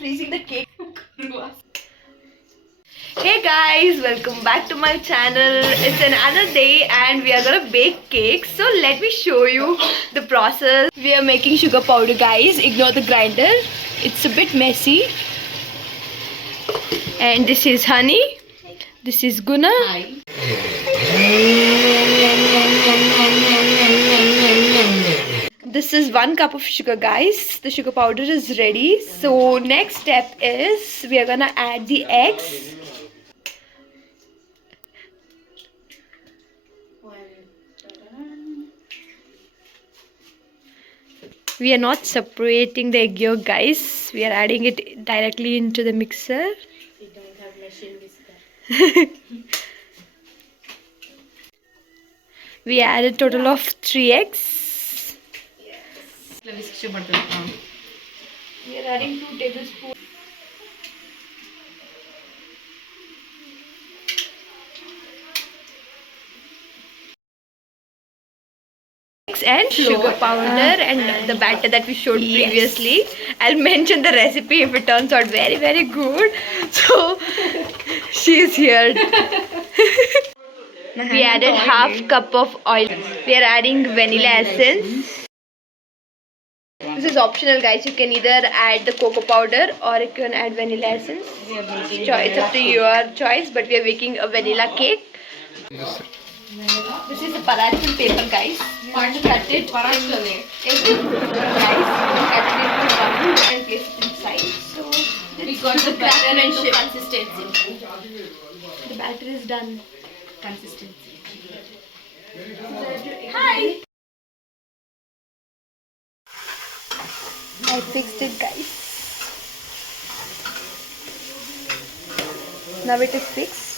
freezing the cake. Hey guys, welcome back to my channel. It's another day and we are gonna bake cakes. So let me show you the process. We are making sugar powder, guys. Ignore the grinder. It's a bit messy. And this is honey. This is Guna. Hi. This is 1 cup of sugar, guys. The sugar powder is ready. So next step is we are gonna add the eggs. We are not separating the egg yolk, guys. We are adding it directly into the mixer. We don't have machine whisker. We added a total of 3 eggs. Yes. We are adding 2 tablespoons. And sugar powder and the batter that we showed previously. I'll mention the recipe if it turns out very good. So she's here. We added half cup of oil. We are adding vanilla essence. This is optional, guys. You can either add the cocoa powder or you can add vanilla essence. It's up to your choice, but we are making a vanilla cake. This is a parachute paper, guys. You have to cut it into and place it inside. So we got the batter into consistency. The batter is done. Consistency. Hi. I fixed it, guys. Now it is fixed.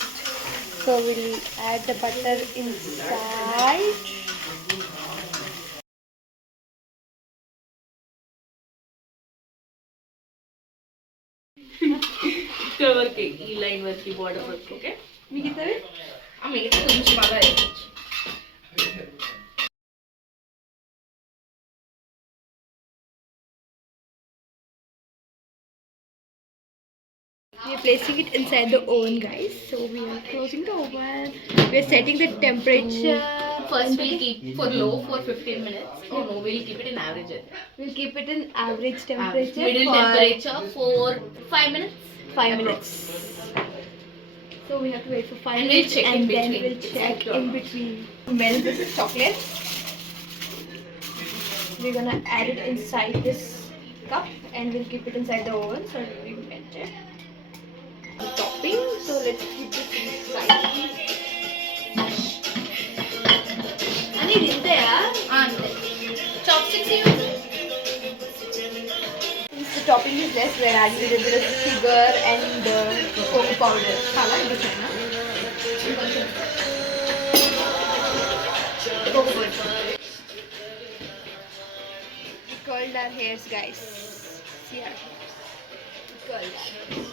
So we'll add the butter inside. Cover cake, E-line with the border work, okay? We get it? I mean, it's a We are placing it inside the oven, guys. So we are closing the oven. We are setting the temperature. First we'll keep for low for 15 minutes. Oh no, we'll keep it in average. We'll keep it in average temperature. Middle temperature for 5 minutes. 5 minutes. So we have to wait for 5 and minutes we'll check and in then between. we'll check in between. Melt this chocolate. We're gonna add it inside this cup and we'll keep it inside the oven so it will melt it. The topping, so let's keep this inside. Ani dinte chopsticks use. Since the topping is less, we're adding a little bit of sugar and cocoa powder. Cocoa powder. We curled our hairs, guys. See here. We curled our hairs.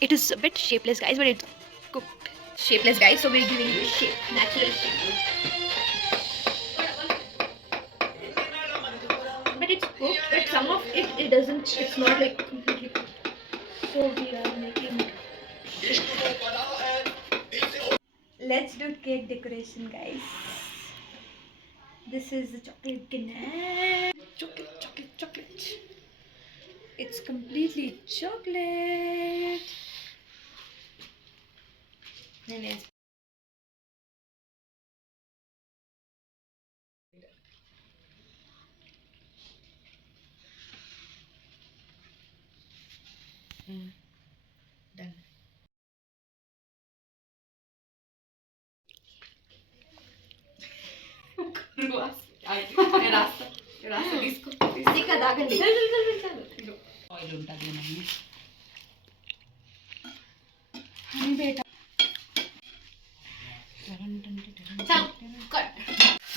It is a bit shapeless, guys, but it's cooked. Shapeless, guys, so we're giving it a shape, natural shape. But it's cooked, but some of it doesn't, it's not like completely cooked. So we are making. Let's do cake decoration, guys. This is the chocolate ganache. Chocolate. It's completely chocolate. And it's done.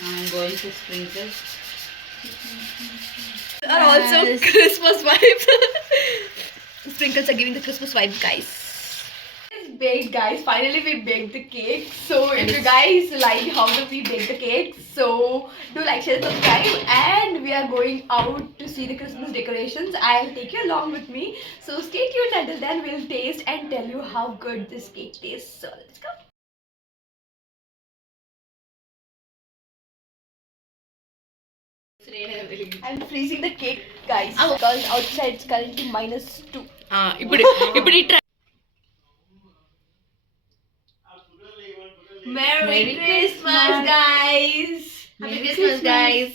I'm going to sprinkle Are also Christmas vibes. Sprinkles are giving the Christmas vibe, guys. It's baked, guys. Finally, we baked the cake. So, if you guys like how do we bake the cake, so do like, share, subscribe, and we are going out to see the Christmas decorations. I'll take you along with me. So, stay tuned until then. We'll taste and tell you how good this cake tastes. So, let's go. I'm freezing the cake, guys, because outside it's currently -2. ఇప్పుడు ఈ Merry Christmas, guys! Happy Christmas, guys.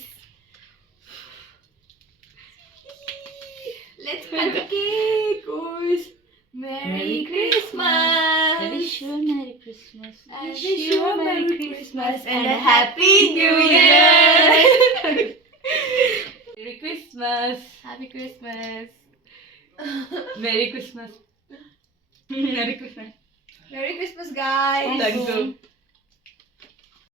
Let's cut the cake, guys. Merry Christmas! I wish you a Merry Christmas. I wish you a Merry Christmas and a Happy New Year! Merry Christmas. Happy Christmas! Merry Christmas. Merry Christmas. Merry Christmas, guys! Thank you.